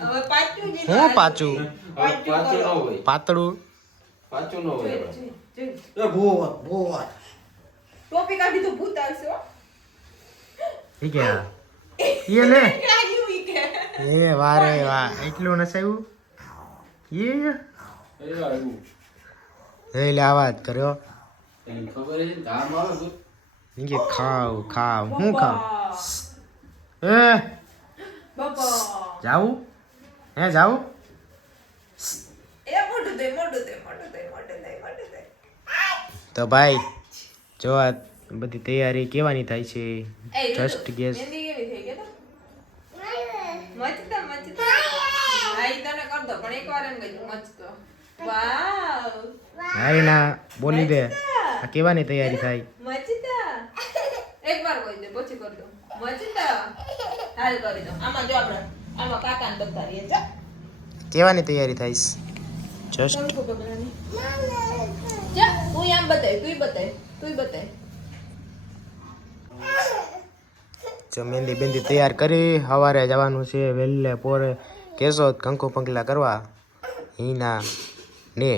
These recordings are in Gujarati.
હવે પાછું જ હું પાછું પાછું પાતળું પાછું ન હોય એ ભૂત ટોપી કાઢી તો ભૂત આવશે હો ઈ કે ઈ લે કાઢ્યું ઈ કે એ વારે વાહ એટલું નસાયું ઈ એ લે આવાજ કર્યો તને ખબર છે ધામ આવે તો ઈ કે ખાવ ખાવ હું ખાવ એ બાબા જાવું હે જાવું એ મોટું દે તો ભાઈ જો આ બધી તૈયારી કેવાની થાય છે જસ્ટ ગેસ મહેંદી કેવી થઈ ગઈ તો મચતા આઈ તને કર દો પણ એકવાર એમ ગઈ મચતો વાવ હારી ના બોલી દે આ કેવાની તૈયારી થાય મચતા એકવાર કહી દે પછી કર દો મચતા હાલ કરી દો આમાં જો આપણે આમાં કાકાને બતાવીએ જા કેવાની તૈયારી થાય જસ્ટ કંકુ પગલાની જા તું આમ બતાય તું બતાય જો મહેંદી બેંદી તૈયાર કરી સવારે જવાનું છે વહેલે પોરે કેશોદ કંકુ પગલા કરવા હિના ને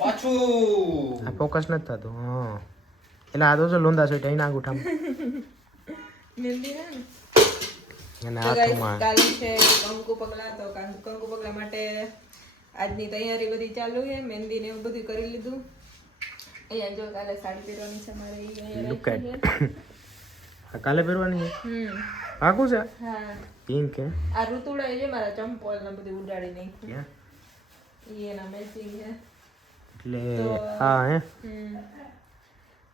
પાછું આ ફોકસ નથી થતું હા એટલે આ તો જો લોંદા છે એના અંગૂઠામાં મહેંદી હે ને અને તો guys, હાથમાં કાલે છે કંકુ પગલા તો કંકુ પગલા માટે આજની તૈયારી બધી ચાલુ છે મહેંદી ને એવું બધું કરી લીધું અહીંયા જો કાલે સાડી પહેરવાની છે મારે ઈ અહીંયા લુક રાખી એટ આ કાલે પહેરવાની છે છે. પાકું છે હા પિંક કે આ ઋતુડા છે મારા ચંપલ ને બધું ઉડાડી નાખ્યું ક્યાં ઈ એના મેચિંગ છે એટલે તો- હા હે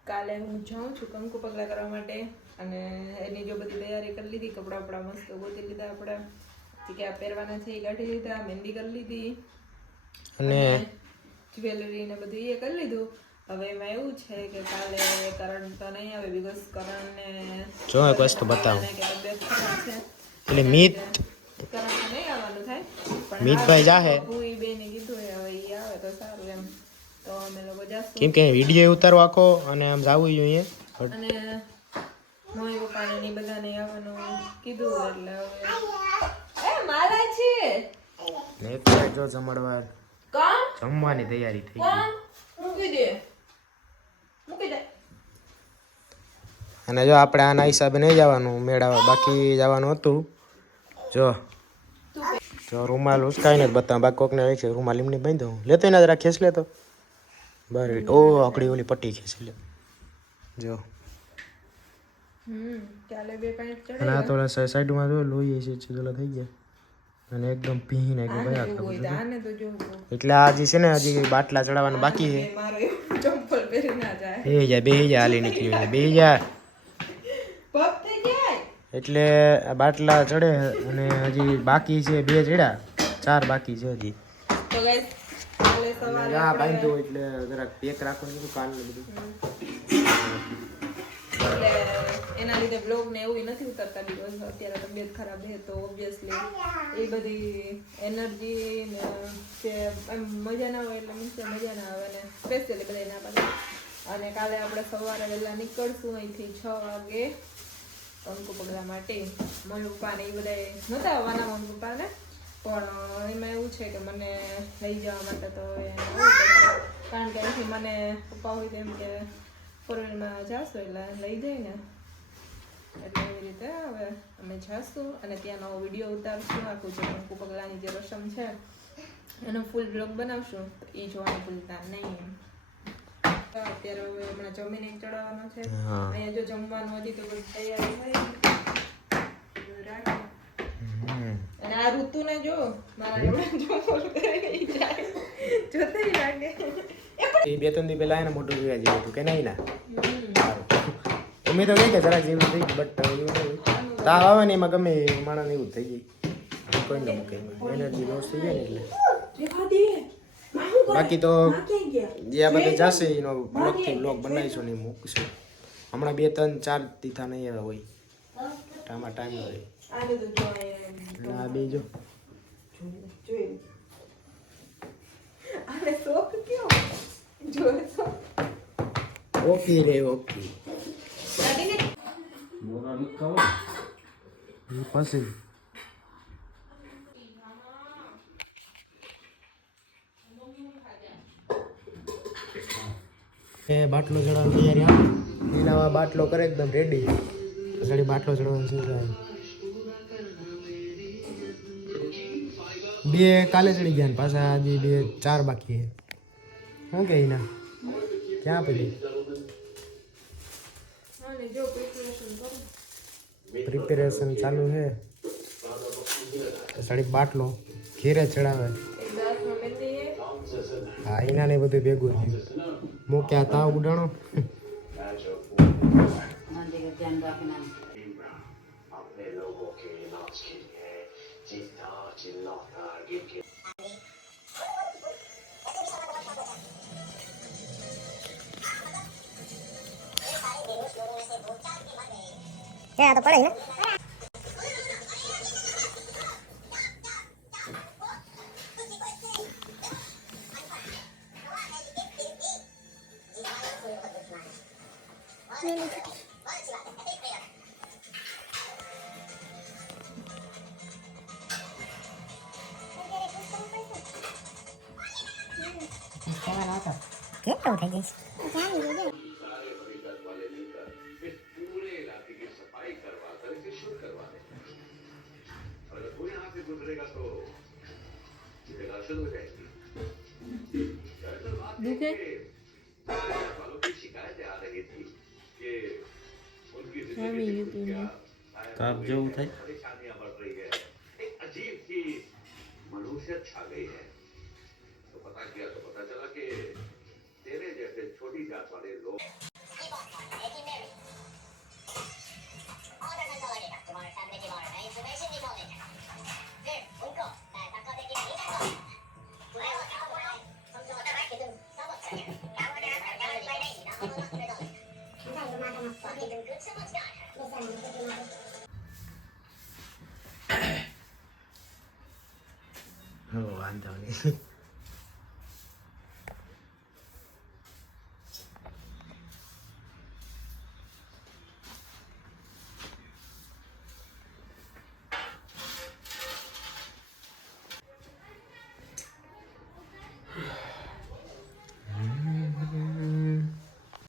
કાલે હું જાઉં છું કંકુ પગલા કરવા માટે અને એની જો બધી તૈયારી કરી લીધી કપડાં બપડા મસ્ત ગોતી લીધા આપણા કે આ પહેરવાના છે એ કાઢી લીધા મહેંદી કરી લીધી અને જ્વેલરી ને બધું એ કરી લીધું હવે એમાં એવું છે કે કાલે કરણ તો નહીં આવે બીકોઝ કરણ ને જો એક વસ્તુ બતાવું કે તબિયત ખરાબ છે એટલે મિત કરણ તો નહીં આવવાનું થાય પણ મિતભાઈ જાહે હું એ બેને કીધું હવે એ આવે તો સારું એમ તો અમે લોકો જાશું કેમ કે વિડીયો ઉતારવો આખો અને આમ જાવું જોઈએ અને મમ્મી પપ્પાને ની બધાને આવવાનું કીધું એટલે હવે એ મારા છે ને અત્યારે જો જમણવાર કોણ જમવાની તૈયારી થઈ ગઈ કોણ મૂકી દે અને જો આપણે આના હિસાબે નહીં જવાનું મેળાવા બાકી જવાનું હતું જો રૂમાલ ઉસકાઈને જ બતાવ બાકી કોકને હોય છે રૂમાલ એમને બાંધો લેતો એના જરા ખેંચ લેતો બરાબર ઓ આકડી ઓલી પટ્ટી ખેંચી લે જો કાલે બે પાંચ ચડે અને આ તો સાઈડમાં જો લોહી છે ચૂલા થઈ ગયા અને એકદમ પીહી નાખ્યું ભાઈ આખા બધું. આને તો જો એટલે આ હજી છે ને હજી બાટલા ચડાવવાના બાકી છે મારો ચંપલ પહેરી ના જાય બેહી જા હાલી નીકળી બેહી જા પગ થઈ જાય એટલે આ બાટલા ચડે અને હજી બાકી છે 2 ચડ્યા 4 બાકી છે હજી તો ગાઈસ કાલે સવારે આ બાંધ્યો એટલે જરાક પેક રાખવાનું કીધું કાન ને બધું એટલે એના લીધે બ્લોગ ને એવું નથી ઉતરતા બીકોઝ અત્યારે તબિયત ખરાબ છે તો ઓબ્વિયસલી એ બધી એનર્જી ને જે એમ મજા ના હોય એટલે મીન્સ મજા ના આવે ને સ્પેશિયલી બધા ના પાડે અને કાલે આપણે સવારે વહેલા નીકળશું અહીંથી 6 વાગે કંકુ પગલા માટે મમ્મી પપ્પાને એ બધા નહોતા આવવાના મમ્મી પપ્પાને પણ એમાં એવું છે કે મને લઈ જવા માટે તો એને આવવું પડશે કારણ કે અહીંથી મને પપ્પા હોય તેમ કે ફોરવેલમાં જાશું એટલે લઈ જાય ને એટલે એવી રીતે હવે અમે જાશું અને ત્યાંનો વિડીયો ઉતારશું આખું જે કંકુ પગલાની જે રસમ છે એનો ફૂલ બ્લોગ બનાવશું તો એ જોવાનું ભૂલતા નહીં અત્યારે હવે હમણાં જમીને ચડાવવાનો છે અહીંયા જો જમવાનું હજી તો બધી તૈયારી હોય અને આ ઋતુને જો મારા એવડા જમવાનું કરીને ઈ જાય જોતે લાગે એ 2-3 દી પહેલા એને મોટું જોયા જેવું હતું કે નહીં ના અમે તો કહી કે જરા જેવું થઈ બટ એવું નહીં તાવ આવે ને એમાં ગમે માણસ એવું થઈ જાય કોઈ ન મૂકે એનર્જી લોસ થઈ જાય ને એટલે બાકી તો જે આ બધે જશે એનો બ્લોગથી બ્લોગ બનાવીશું ને મૂકશું હમણાં 2-3-4 દીથા નહીં આવે હોય આમાં ટાઈમ હોય આ બે જો આને શોખ કયો જો ઓકે રે ઓકે એ પછી એ બાટલો ચડાવવાની તૈયારી આવે એના બાટલો કરે એકદમ રેડી પછી બાટલો ચડાવવાનું શું થાય બે કાલે ચડી ગયા ને પાછા હજી 4 બાકી છે શું કે એના ક્યાં પડી અને જો પ્રિપરેશન કરું પ્રિપેરેશન ચાલુ છે સાડી બાટલો ઘેરે ચડાવે એક દાંતમાં મહેંદી હે હા એના ને બધું ભેગું છે મૂક્યા તાવ ઉડાણો Ya, તો પડે ને કેટલો થઈ જઈશ દુખે આવી ગયું તું તાપ જેવું થાય વાંધો નહીં